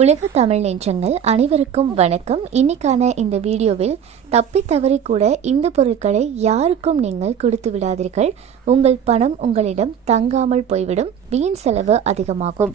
உலக தமிழ் நெஞ்சங்கள் அனைவருக்கும் வணக்கம். இன்னைக்கான இந்த வீடியோவில் தப்பி தவறி கூட இந்த பொருட்களை யாருக்கும் நீங்கள் கொடுத்து விடாதீர்கள். உங்கள் பணம் உங்களிடம் தங்காமல் போய்விடும். வீண் செலவு அதிகமாகும்.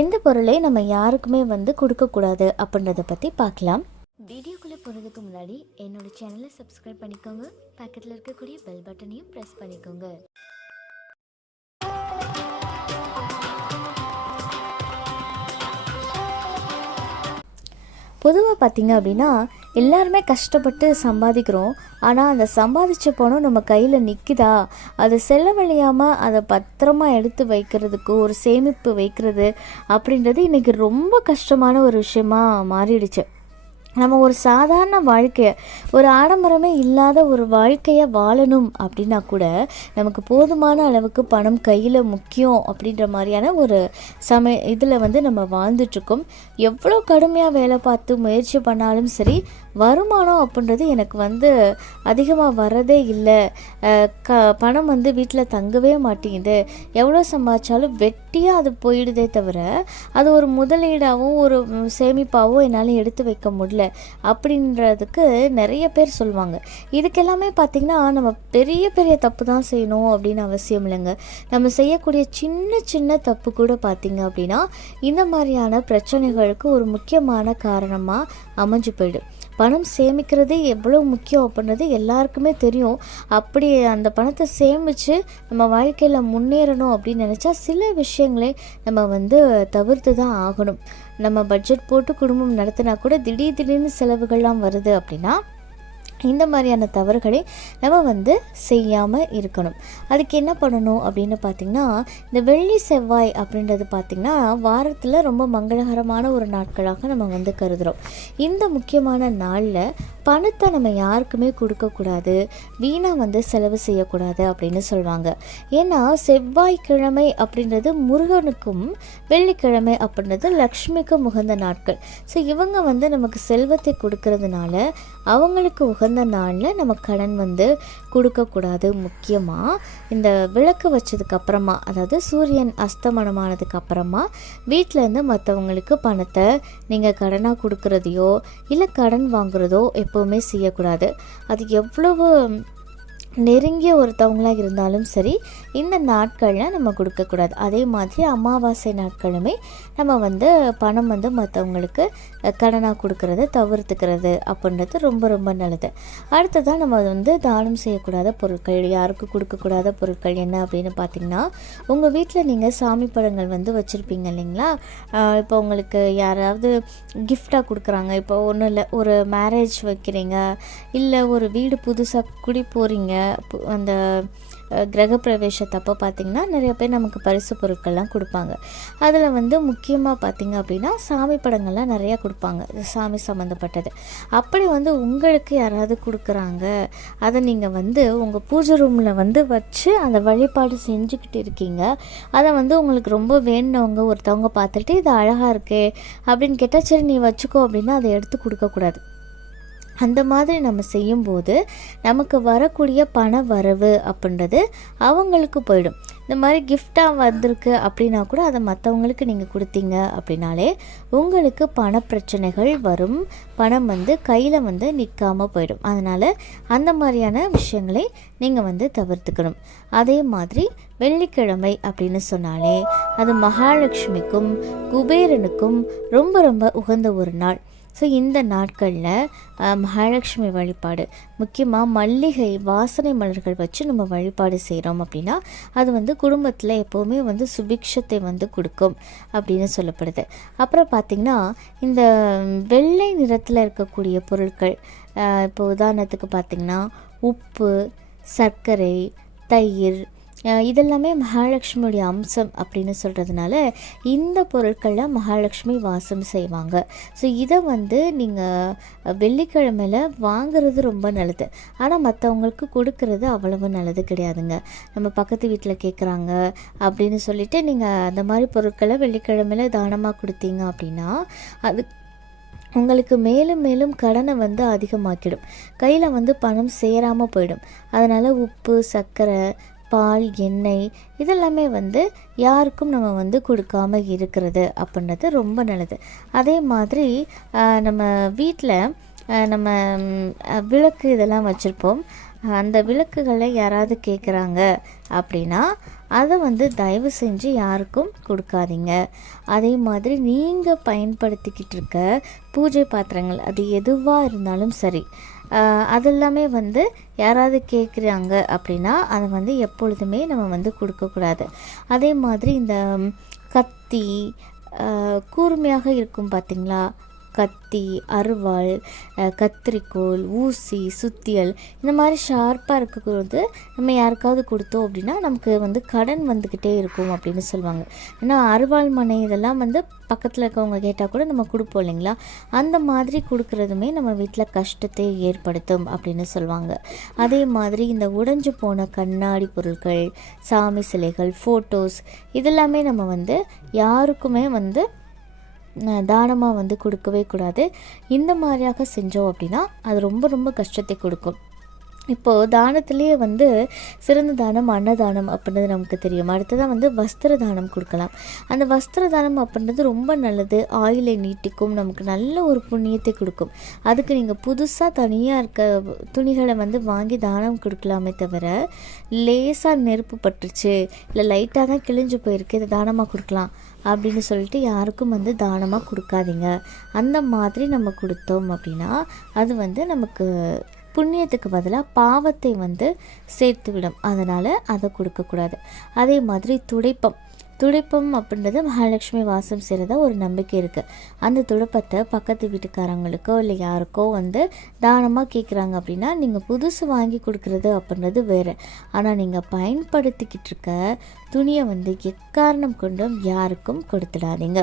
எந்த பொருளை நம்ம யாருக்குமே வந்து கொடுக்கக்கூடாது அப்படின்றத பற்றி பார்க்கலாம். வீடியோக்குள்ளே போகிறதுக்கு முன்னாடி என்னோட சேனலை சப்ஸ்கிரைப் பண்ணிக்கோங்க. பக்கத்தில் இருக்கக்கூடிய பெல் பட்டனையும் ப்ரெஸ் பண்ணிக்கோங்க. பொதுவாக பார்த்தீங்க அப்படின்னா எல்லாருமே கஷ்டப்பட்டு சம்பாதிக்கிறோம். ஆனால் அந்த சம்பாதிச்ச பணம் நம்ம கையில் நிற்குதா அதை செலவழியாமல் அதை பத்திரமா எடுத்து வைக்கிறதுக்கு ஒரு சேமிப்பு வைக்கிறது அப்படின்றது இன்றைக்கி ரொம்ப கஷ்டமான ஒரு விஷயமா மாறிடுச்சு. நம்ம ஒரு சாதாரண வாழ்க்கையை ஒரு ஆடம்பரமே இல்லாத ஒரு வாழ்க்கையை வாழணும் அப்படின்னா கூட நமக்கு போதுமான அளவுக்கு பணம் கையில் முக்கியம் அப்படின்ற மாதிரியான ஒரு சமய இதில் வந்து நம்ம வாழ்ந்துட்டுருக்கோம் எவ்வளோ கடுமையாக வேலை பார்த்து முயற்சி பண்ணாலும் சரி வருமானம் அப்படின்றது எனக்கு வந்து அதிகமாக வரதே இல்லை. க பணம் வந்து வீட்டில் தங்கவே மாட்டேங்குது. எவ்வளோ சம்பாதிச்சாலும் வெட்டியாக அது போயிடுதே தவிர அது ஒரு முதலீடாகவும் ஒரு சேமிப்பாகவும் என்னால் எடுத்து வைக்க முடியல. அப்படின்றதுக்கு நிறைய பேர் சொல்லுவாங்க. இதுக்கெல்லாமே பார்த்திங்கன்னா நம்ம பெரிய பெரிய தப்பு தான் செய்யணும் அப்படின்னு அவசியம் இல்லைங்க. நம்ம செய்யக்கூடிய சின்ன சின்ன தப்பு கூட பார்த்திங்க அப்படின்னா இந்த மாதிரியான பிரச்சனைகளுக்கு ஒரு முக்கியமான காரணமாக அமைஞ்சு போயிடும். பணம் சேமிக்கிறது எவ்வளோ முக்கியம் அப்படின்றது எல்லாருக்குமே தெரியும். அப்படி அந்த பணத்தை சேமித்து நம்ம வாழ்க்கையில் முன்னேறணும் அப்படின்னு நினச்சா சில விஷயங்களை நம்ம வந்து தவிர்த்து தான் ஆகணும். நம்ம பட்ஜெட் போட்டு குடும்பம் நடத்தினா கூட திடீர் திடீர்னு செலவுகள்லாம் வருது அப்படின்னா இந்த மாதிரியான தவறுகளை நம்ம வந்து செய்யாமல் இருக்கணும். அதுக்கு என்ன பண்ணணும் அப்படின்னு பார்த்திங்கன்னா இந்த வெள்ளி செவ்வாய் அப்படின்றது பார்த்திங்கன்னா வாரத்தில் ரொம்ப மங்களகரமான ஒரு நாட்களாக நம்ம வந்து கருதுகிறோம் இந்த முக்கியமான நாளில் பணத்தை நம்ம யாருக்குமே கொடுக்கக்கூடாது. வீணாக வந்து செலவு செய்யக்கூடாது அப்படின்னு சொல்லுவாங்க ஏன்னா செவ்வாய்க்கிழமை அப்படின்றது முருகனுக்கும் வெள்ளிக்கிழமை அப்படின்றது லக்ஷ்மிக்கும் உகந்த நாட்கள். ஸோ இவங்க வந்து நமக்கு செல்வத்தை கொடுக்கறதுனால அவங்களுக்கு உகந்த நாளில் நம்ம கடன் வந்து கொடுக்கக்கூடாது. முக்கியமாக இந்த விளக்கு வச்சதுக்கப்புறமா அதாவது சூரியன் அஸ்தமனமானதுக்கு அப்புறமா வீட்டிலேருந்து மற்றவங்களுக்கு பணத்தை நீங்கள் கடனாக கொடுக்குறதையோ இல்லை கடன் வாங்குறதோ எப்போ எப்போவுமே செய்யக்கூடாது. அது எவ்வளவு நெருங்கிய ஒருத்தவங்களாக இருந்தாலும் சரி இந்த நாட்களில் நம்ம கொடுக்கக்கூடாது. அதே மாதிரி அமாவாசை நாட்களுமே நம்ம வந்து பணம் வந்து மற்றவங்களுக்கு கடனாக கொடுக்கறத தவிர்த்துக்கிறது அப்படின்றது ரொம்ப ரொம்ப நல்லது. அடுத்ததாக நம்ம வந்து தானம் செய்யக்கூடாத பொருட்கள் யாருக்கு கொடுக்கக்கூடாத பொருட்கள் என்ன அப்படின்னு பார்த்திங்கன்னா உங்கள் வீட்டில் நீங்கள் சாமி படங்கள் வந்து வச்சுருப்பீங்க இல்லைங்களா? இப்போ உங்களுக்கு யாராவது கிஃப்டாக கொடுக்குறாங்க. இப்போ ஒன்றும் இல்லை ஒரு மேரேஜ் வைக்கிறீங்க இல்லை ஒரு வீடு புதுசாக குடி போகிறீங்க அந்த கிரகப்பிரவேசத்தப்போ பார்த்திங்கன்னா நிறைய பேர் நமக்கு பரிசு பொருட்கள்லாம் கொடுப்பாங்க. அதில் வந்து முக்கியமாக பார்த்திங்க அப்படின்னா சாமி படங்கள்லாம் நிறையா கொடுப்பாங்க. சாமி சம்மந்தப்பட்டது அப்படி வந்து உங்களுக்கு யாராவது கொடுக்குறாங்க அதை நீங்கள் வந்து உங்கள் பூஜை ரூமில் வந்து வச்சு அந்த வழிபாடு செஞ்சுக்கிட்டு இருக்கீங்க. அதை வந்து உங்களுக்கு ரொம்ப வேணுனவங்க ஒருத்தவங்க பார்த்துட்டு இது அழகாக இருக்கே அப்படின்னு கேட்டால் சரி நீ வச்சுக்கோ அப்படின்னா அதை எடுத்து கொடுக்கக்கூடாது. அந்த மாதிரி நம்ம செய்யும்போது நமக்கு வரக்கூடிய பண வரவு அப்படின்றது அவங்களுக்கு போயிடும். இந்த மாதிரி கிஃப்டாக வந்திருக்கு அப்படின்னா கூட அதை மற்றவங்களுக்கு நீங்கள் கொடுத்தீங்க அப்படின்னாலே உங்களுக்கு பண பிரச்சனைகள் வரும். பணம் வந்து கையில் வந்து நிற்காமல் போயிடும். அதனால் அந்த மாதிரியான விஷயங்களை நீங்கள் வந்து தவிர்த்துக்கணும். அதே மாதிரி வெள்ளிக்கிழமை அப்படின்னு சொன்னாலே அது மகாலட்சுமிக்கும் குபேரனுக்கும் ரொம்ப ரொம்ப உகந்த ஒரு நாள். ஸோ இந்த நாட்களில் மகாலட்சுமி வழிபாடு. முக்கியமாக மல்லிகை வாசனை மலர்கள் வச்சு நம்ம வழிபாடு செய்கிறோம் அப்படின்னா அது வந்து குடும்பத்தில் எப்போவுமே வந்து சுபிக்ஷத்தை வந்து கொடுக்கும் அப்படின்னு சொல்லப்படுது. அப்புறம் பார்த்திங்கன்னா இந்த வெள்ளை நிறத்தில் இருக்கக்கூடிய பொருட்கள் இப்போ உதாரணத்துக்கு பார்த்திங்கன்னா உப்பு சர்க்கரை தயிர் இதெல்லாமே மகாலட்சுமியுடைய அம்சம் அப்படின்னு சொல்கிறதுனால இந்த பொருட்களில் மகாலட்சுமி வாசம் செய்வாங்க. ஸோ இதை வந்து நீங்கள் வெள்ளிக்கிழமையில் வாங்குறது ரொம்ப நல்லது. ஆனால் மற்றவங்களுக்கு கொடுக்கறது அவ்வளவு நல்லது கிடையாதுங்க. நம்ம பக்கத்து வீட்டில் கேட்குறாங்க அப்படின்னு சொல்லிட்டு நீங்கள் அந்த மாதிரி பொருட்களை வெள்ளிக்கிழமையில் தானமாக கொடுத்தீங்க அப்படின்னா அது உங்களுக்கு மேலும் மேலும் கடனை வந்து அதிகமாக்கிடும். கையில் வந்து பணம் சேராமல் போயிடும். அதனால் உப்பு சர்க்கரை பால் எண்ணெய் இதெல்லாமே வந்து யாருக்கும் நம்ம வந்து கொடுக்காம இருக்கிறது அப்படின்றது ரொம்ப நல்லது. அதே மாதிரி நம்ம வீட்டில் நம்ம விளக்கு இதெல்லாம் வச்சுருப்போம். அந்த விளக்குகளை யாராவது கேட்குறாங்க அப்படின்னா அதை வந்து தயவு செஞ்சு யாருக்கும் கொடுக்காதீங்க. அதே மாதிரி நீங்கள் பயன்படுத்திக்கிட்டு இருக்க பூஜை பாத்திரங்கள் அது எதுவாக இருந்தாலும் சரி. அதெல்லாமே வந்து யாராவது கேட்குறாங்க அப்படின்னா அதை வந்து எப்பொழுதுமே நம்ம வந்து கொடுக்கக்கூடாது. அதே மாதிரி இந்த கத்தி கூர்மையாக இருக்கும் பார்த்தீங்களா கத்தி அருவாள் கத்திரிக்கோள் கத்திரிக்கோல் ஊசி சுத்தியல் இந்த மாதிரி ஷார்ப்பாக இருக்கக்கூடாது. நம்ம யாருக்காவது கொடுத்தோம் அப்படின்னா நமக்கு வந்து கடன் வந்துக்கிட்டே இருக்கும் அப்படின்னு சொல்லுவாங்க. ஏன்னா அருவாள் மனை இதெல்லாம் வந்து பக்கத்தில் இருக்கவங்க கேட்டால் கூட நம்ம கொடுப்போம் இல்லைங்களா? அந்த மாதிரி கொடுக்குறதுமே நம்ம வீட்டில் கஷ்டத்தை ஏற்படுத்தும் அப்படின்னு சொல்லுவாங்க. அதே மாதிரி இந்த உடைஞ்சு போன கண்ணாடி பொருட்கள் சாமி சிலைகள் ஃபோட்டோஸ் இதெல்லாமே நம்ம வந்து யாருக்குமே வந்து தானமாக வந்து கொடுக்கவே கூடாது. இந்த மாதிரியாக செஞ்சோம் அப்படின்னா அது ரொம்ப ரொம்ப கஷ்டத்தை கொடுக்கும். இப்போது தானத்திலேயே வந்து சிறந்த தானம் அன்னதானம் அப்படின்றது நமக்கு தெரியும். அடுத்ததாக வந்து வஸ்திர தானம் கொடுக்கலாம். அந்த வஸ்திர தானம் அப்படின்றது ரொம்ப நல்லது. ஆயிலை நீட்டிக்கும் நமக்கு நல்ல ஒரு புண்ணியத்தை கொடுக்கும். அதுக்கு நீங்கள் புதுசாக தனியாக இருக்க துணிகளை வந்து வாங்கி தானம் கொடுக்கலாமே தவிர லேசாக நெருப்பு பட்டுருச்சு இல்லை லைட்டாக தான் கிழிஞ்சு போயிருக்கு இதை தானமாக கொடுக்கலாம். அப்படின்னு சொல்லிட்டு யாருக்கும் வந்து தானமாக கொடுக்காதீங்க. அந்த மாதிரி நம்ம கொடுத்தோம் அப்படின்னா அது வந்து நமக்கு புண்ணியத்துக்கு பதிலாக பாவத்தை வந்து சேர்த்து விடும் அதனால் அதை கொடுக்கக்கூடாது. அதே மாதிரி துடைப்பம். துடைப்பம் அப்படின்றது மகாலட்சுமி வாசம் செய்கிறதா ஒரு நம்பிக்கை இருக்குது அந்த துடைப்பத்தை பக்கத்து வீட்டுக்காரங்களுக்கோ இல்லை யாருக்கோ வந்து தானமாக கேட்குறாங்க அப்படின்னா நீங்கள் புதுசு வாங்கி கொடுக்குறது அப்படின்றது வேறு. ஆனால் நீங்கள் பயன்படுத்திக்கிட்டு இருக்க துணியை வந்து எக்காரணம் கொண்டும் யாருக்கும் கொடுத்துடாதீங்க.